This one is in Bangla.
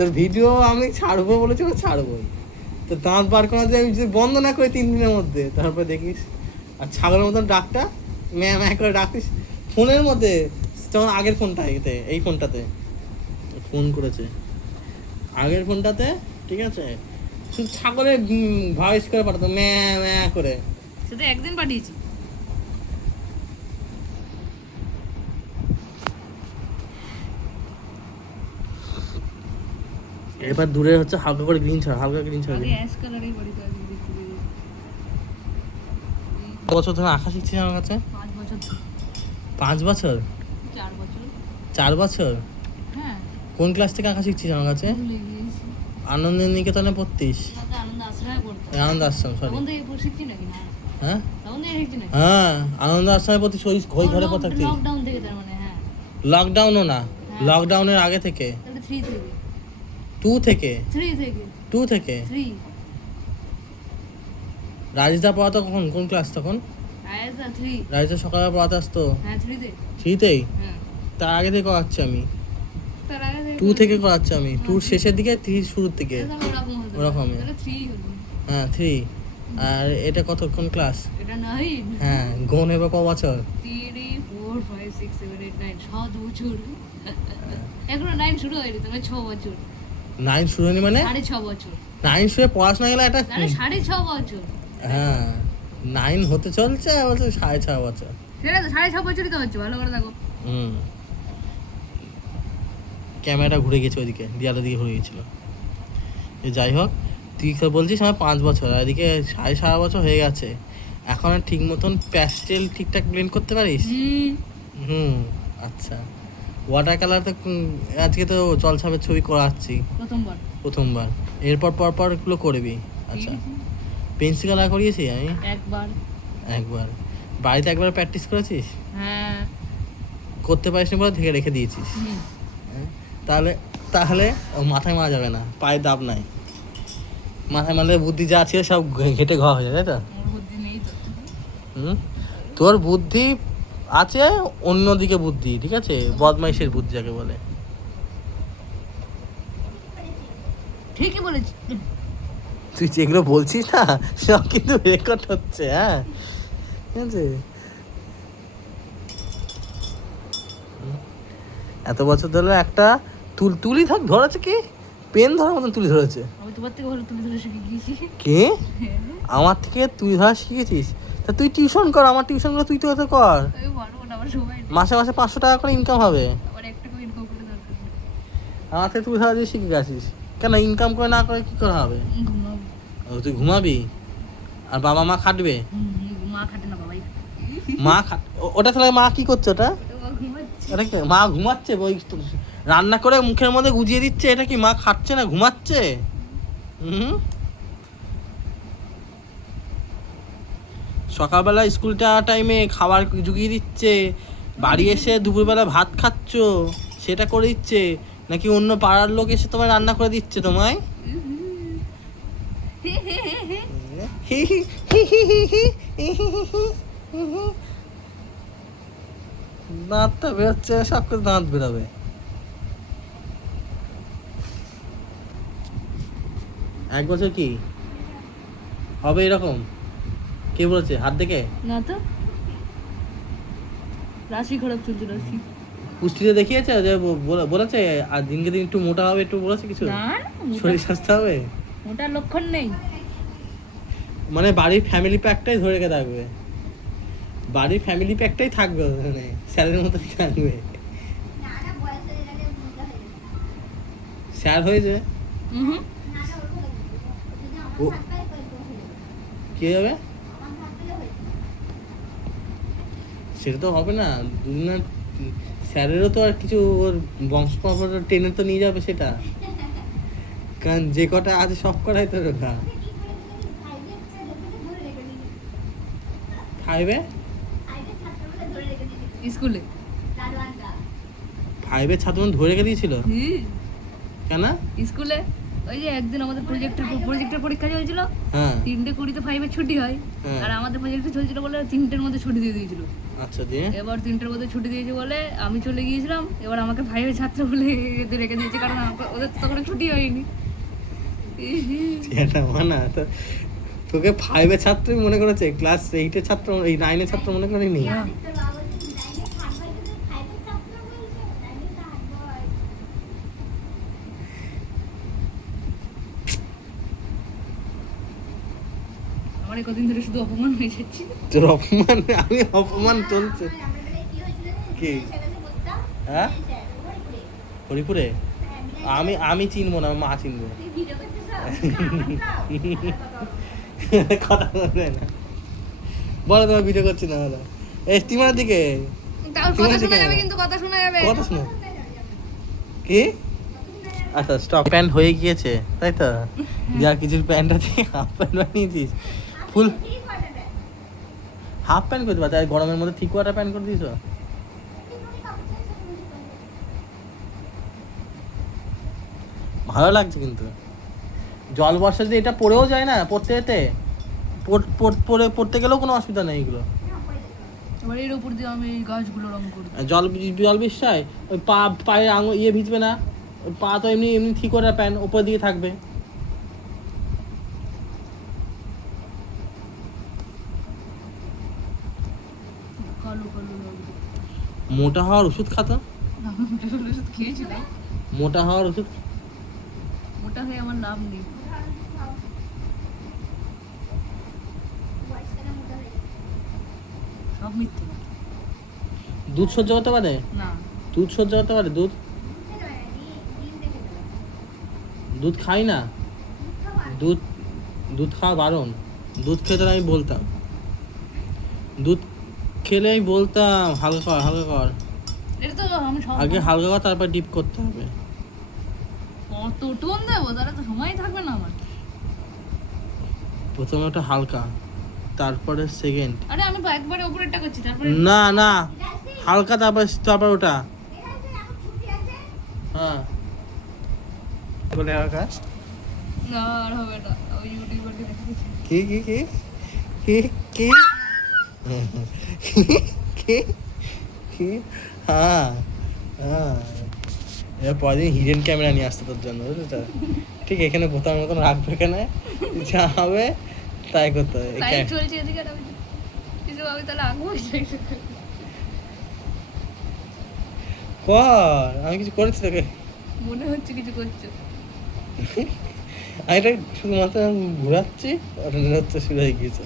তোর ভিডিও আমি ছাড়বো বলেছি, ছাড়বোই। তো দাঁত বার করা দিয়ে আমি যদি বন্ধ না করি 3 দিনের মধ্যে, তারপর দেখিস। আর ছাগলের মতন ডাকটা ম্যা ম্যা করে ডাকতিস ফোনের মধ্যে, যেমন আগের ফোনটা এতে, এই ফোনটাতে ফোন করেছে আগের ফোনটাতে, ঠিক আছে, শুধু ছাগলের ভয়েস করে পাঠাতো ম্যা ম্যা করে। সেটা একদিন পাঠিয়েছি। এবার দূরে হচ্ছে হালকা করে গ্রিন ছাড়, হালকা গ্রিন ছাড়। আগে অ্যাশ কালারেই বাড়ি তো আজকে দেখতে পেয়ে। বছর ধরে আঁকা শিখছিস আমার কাছে? 5 বছর। 5 বছর? 4 বছর। 4 বছর? হ্যাঁ। কোন ক্লাস থেকে আঁকা শিখছিস আমার কাছে? ভুলে গিয়েছি। আনন্দ নিকেতনে পড়তিস? আগে আনন্দ আশ্রমে পড়তাম। আনন্দ আশ্রম, সরি। তখন থেকে শিখছি নাকি না? হ্যাঁ তখন থেকে শিখছি নাকি? হ্যাঁ, আনন্দ আশ্রমে পড়তিস, ওই ঘরে পড়তিস? লকডাউন থেকে তার মানে, হ্যাঁ। লকডাউনও না, হ্যাঁ। লকডাউনের আগে থেকে। তাহলে 3 থেকে। 2 থেকে? 3 থেকে। 2 থেকে? 3। রাজদা পড়াতো কখন, কোন ক্লাস তখন? আয়াজা 3। রাজদা সকালে পড়াতে আসতো? হ্যাঁ 3 তে। 3তেই? হ্যাঁ। তার আগে থেকে করাচ্ছি আমি। তার আগে থেকে 2 থেকে করাচ্ছি আমি, 2 শেষের দিকে, 3 শুরুর দিকে। ওরকম হতো। ওরকমই। তাহলে 3 হলো। হ্যাঁ 3। আর এটা কত, কোন ক্লাস? এটা 9। হ্যাঁ, গণ এবার ক বছর? 3 4 5 6 7 8 9 7 বছর। এখনো 9 শুরু হয়নি, তবে 6 বছর। 9 শুরু হয়নি মানে? 6.5 বছর। 9 শুরু পড়াশোনা গেলে একটা, তাহলে 6.5 বছর। হ্যাঁ 9 হতে চলছে, বলছে 6.5 বছর। সেটা তো 6.5 বছরই তো হচ্ছে, ভালো করে দেখো। ক্যামেরাটা ঘুরে গেছে ওইদিকে, দেয়ালের দিকে ঘুরে গেছিলো। যাই হোক, তুই বলছিস আমার 5 বছর, আর এদিকে 7.5 বছর হয়ে গেছে, এখন আর ঠিক মতন প্যাস্টেল ঠিকঠাক ব্লেন্ড করতে পারিস? আচ্ছা। ওয়াটার কালার তো আজকে তো জলছাপের ছবি করাচ্ছি প্রথমবার, এরপর পর এগুলো করবি? আচ্ছা। পেন্সিল কালার করিয়েছি আমি একবার। বাড়িতে একবার প্র্যাকটিস করেছিস? হ্যাঁ। করতে পারিস না বলে থেকে রেখে দিয়েছিস? তাহলে মাথায় মারা যাবে না, পায়ে দাব নাই। মাথায় মারলে বুদ্ধি যা ছিল সব ঘেটে ঘা হয়ে যাবে, তাই তো? তোর বুদ্ধি আছে অন্যদিকে বুদ্ধি, ঠিক আছে, বদমাইশের বুদ্ধি যাকে বলে। ঠিকই বলেছিস। তুই যেগুলো বলছিস না সব কিন্তু রেকর্ড হচ্ছে, হ্যাঁ, ঠিক আছে। এত বছর ধরে একটা তুলি ধরেছে, কি পেন ধরার মতন তুলি ধরেছে। আমি তোমার থেকে ভালো তুলি ধরে শিখে গিয়েছি। কে? আমার থেকে তুই ধরা শিখেছিস? তা তুই টিউশন কর, আমার টিউশনগুলো তুই তো কর। মাসে 500 টাকা করে ইনকাম হবে। আমার থেকে তুই ধরা দিয়ে শিখে গেছিস কেন? ইনকাম করে না করে কি করে হবে? তুই ঘুমাবি আর বাবা মা খাটবে? মা খাটে না, বাবাই ওটা তাহলে মা কি করছে? ওটা মা ঘুমাচ্ছে, ওই রান্না করে মুখের মধ্যে গুজিয়ে দিচ্ছে, এটা কি মা খাচ্ছে না, ঘুমাচ্ছে? সকালবেলা স্কুল যাওয়ার টাইমে খাবার জুগিয়ে দিচ্ছে, বাড়ি এসে দুপুরবেলা ভাত খাচ্ছ, সেটা করে দিচ্ছে, নাকি অন্য পাড়ার লোক এসে তোমায় রান্না করে দিচ্ছে তোমায়? দাঁতটা বেরোচ্ছে, সব করে দাঁত বেরোবে। এক বছর কি হবে এরকম? কে বলেছে? হাত দেখে না তো, রাশি খারাপ চলছে। রাশি পুষ্টিতে দেখিয়েছে যে বলেছে আর দিনকে দিন একটু মোটা হবে, একটু বলেছে কিছু? না, শরীর স্বাস্থ্য হবে, মোটার লক্ষণ নেই। মানে বাড়ির ফ্যামিলি প্যাকটাই ধরে রেখে থাকবে, বাড়ির ফ্যামিলি প্যাকটাই থাকবে, মানে স্যারের মতো থাকবে। স্যার হয়ে যাবে, কি হবে? সেটা তো হবে না, দুদিন স্যারেরও তো আর কিছু ওর বংশ পরম্পরা টেনে তো নিয়ে যাবে সেটা, কারণ যে কটা আছে সব কটাই তো রেখা। 5-এ স্কুলে 5-এর ছাত্র ধরে রেখে দিয়েছিল? কেন? স্কুলে ওই যে একদিন আমাদের প্রজেক্টের পরীক্ষা চলছিল, হ্যাঁ 3:20 5-এর ছুটি হয়, হ্যাঁ। আর আমাদের প্রজেক্টে চলছিল বলে 3টের মধ্যে ছুটি দিয়ে দিয়েছিল। আচ্ছা দিয়ে এবার 3টের মধ্যে ছুটি দিয়েছে বলে আমি চলে গিয়েছিলাম, এবার আমাকে 5-এর ছাত্র বলে এদের রেখে দিয়েছে, কারণ ওদের তো তখন ছুটি হয়নি। এটা মানা তো, তোকে 5-এর ছাত্রই মনে করেছে, ক্লাস 8-এর ছাত্র, এই 9-এর ছাত্র মনে করেনি। আমার এই কদিন ধরে শুধু অপমান হয়ে যাচ্ছে। তোর অপমান, আমি অপমান চলছে কি? হ্যাঁ হরিপুরে আমি চিনবো না, আমার মা চিনবো। কথা বলবে না, বলো তোমার ভিডিও করছি না বলো। এই স্টিমারের দিকে তাও কথা শোনা যাবে, কিন্তু কথা শোনা যাবে। কথা শোনো কি? আচ্ছা স্টপ। প্যান্ট হয়ে গিয়েছে তাই তো, যা কিছুর প্যান্টটা দিয়ে হাফ প্যান্ট বানিয়েছিস, ফুল হাফ প্যান্ট করতে পারতে, গরমের মধ্যে থ্রি কোয়ার্টার প্যান্ট করে দিয়েছ। ভালো লাগছে কিন্তু, জল বর্ষা যদি এটা পড়েও যায় না, পড়তে যেতে পড়তে গেলেও কোনো অসুবিধা নেই এগুলো। এবার এর উপর দিয়ে আমি এই গাছগুলো রং করব। জল বৃষ্টায় ওই পায়ে ইয়ে ভিজবে না, ওই পা তো এমনি এমনি ঠিক করে প্যান্ট উপর দিকে থাকবে। কালো কালো লাগবে। মোটা হওয়ার ওষুধ খাতো, আমি ওষুধ খেয়েছিলাম, মোটা হওয়ার ওষুধ। মোটা হয়ে আমার লাভ নেই। সব মিথ্যে। দুধ সহ্য করতে পারে? না, দুধ সহ্য করতে পারে? দুধ খাই না, দুধ খাওয়া বারণ। দুধ খেতে আমি বলতাম, দুধ খেলে আমি বলতাম হালকা কর। এটা তো আমি সব আগে হালকা কর, তারপর ডিপ করতে হবে। কত টোন দেবো, তাহলে তো সময় থাকবে না আমার। প্রথমে ওটা হালকা, তারপরে সেকেন্ড। আরে আমি একবারে উপরেরটা করছি, তারপরে না হালকা, তারপর ওটা। হ্যাঁ বলে হালকা। না আর হবে না, ওই ইউটিউবে দেখেছি। কি কি কি কি কি কি কি? হ্যাঁ হ্যাঁ, এবার পরের দিন হিডেন ক্যামেরা নিয়ে আসতে তোর জন্য, বুঝলি তো? ঠিক এখানে বোতামের মতন রাখবে, এখানে যা হবে তাই করতে হবে। লাইট চলছে এদিকে, আর আমি কিছু আমি তাহলে আগুন কর, আমি কিছু করেছি তোকে? মনে হচ্ছে কিছু করছো। আমি এটা শুধুমাত্র ঘোরাচ্ছি, আর হচ্ছে শুরু হয়ে গিয়েছে।